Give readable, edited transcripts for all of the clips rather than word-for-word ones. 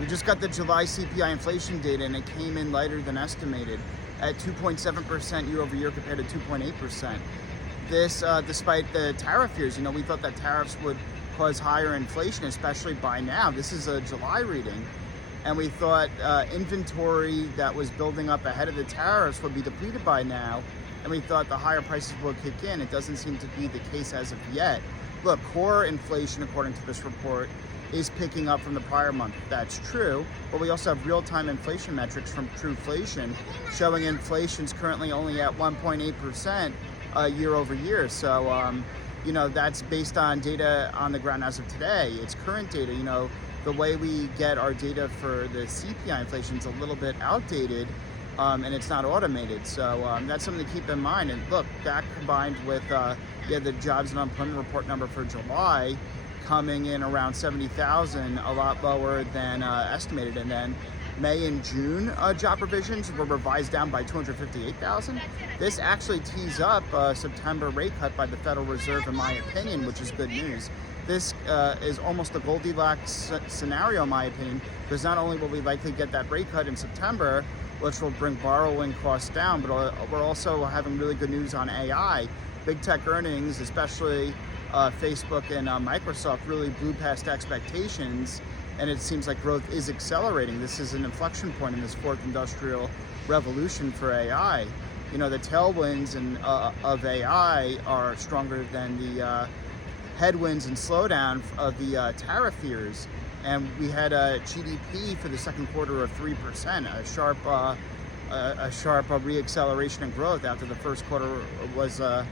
We just got the July CPI inflation data, and it came in lighter than estimated at 2.7% year over year compared to 2.8%. This, despite the tariff fears, we thought that tariffs would cause higher inflation, especially by now. This is a July reading. And we thought inventory that was building up ahead of the tariffs would be depleted by now. And we thought the higher prices would kick in. It doesn't seem to be the case as of yet. Look, core inflation, according to this report, is picking up from the prior month. That's true, but we also have real-time inflation metrics from Truflation showing inflation's currently only at 1.8% year over year. So, that's based on data on the ground as of today. It's current data. The way we get our data for the CPI inflation is a little bit outdated, and it's not automated. So that's something to keep in mind. And look, that combined with the jobs and unemployment report number for July coming in around 70,000, a lot lower than estimated. And then May and June job revisions were revised down by 258,000. This actually tees up a September rate cut by the Federal Reserve, in my opinion, which is good news. This is almost a Goldilocks scenario, in my opinion, because not only will we likely get that rate cut in September, which will bring borrowing costs down, but we're also having really good news on AI. Big tech earnings, especially Facebook and Microsoft, really blew past expectations, and it seems like growth is accelerating. This is an inflection point in this fourth industrial revolution for AI. The tailwinds of AI are stronger than the headwinds and slowdown of the tariff fears. And we had a GDP for the second quarter of 3%, a sharp reacceleration in growth after the first quarter was a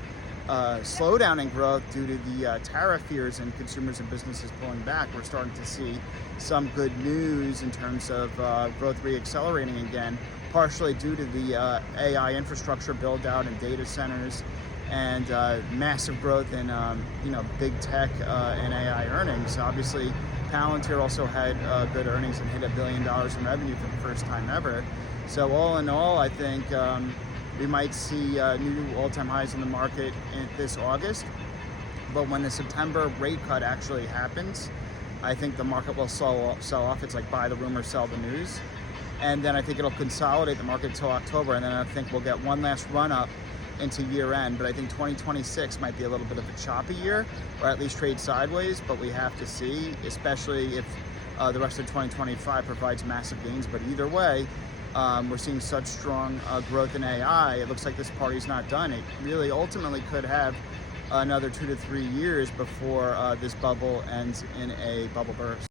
slowdown in growth due to the tariff fears and consumers and businesses pulling back. We're starting to see some good news in terms of growth reaccelerating again, partially due to the AI infrastructure build out and data centers, and massive growth in big tech and AI earnings. Obviously, Palantir also had good earnings and hit $1 billion in revenue for the first time ever. So all in all, I think we might see new all-time highs in the market this August. But when the September rate cut actually happens, I think the market will sell off. It's like buy the rumor, sell the news. And then I think it'll consolidate the market until October. And then I think we'll get one last run up into year end. But I think 2026 might be a little bit of a choppy year, or at least trade sideways. But we have to see, especially if the rest of 2025 provides massive gains. But either way, we're seeing such strong growth in AI. It looks like this party's not done. It really ultimately could have another 2 to 3 years before this bubble ends in a bubble burst.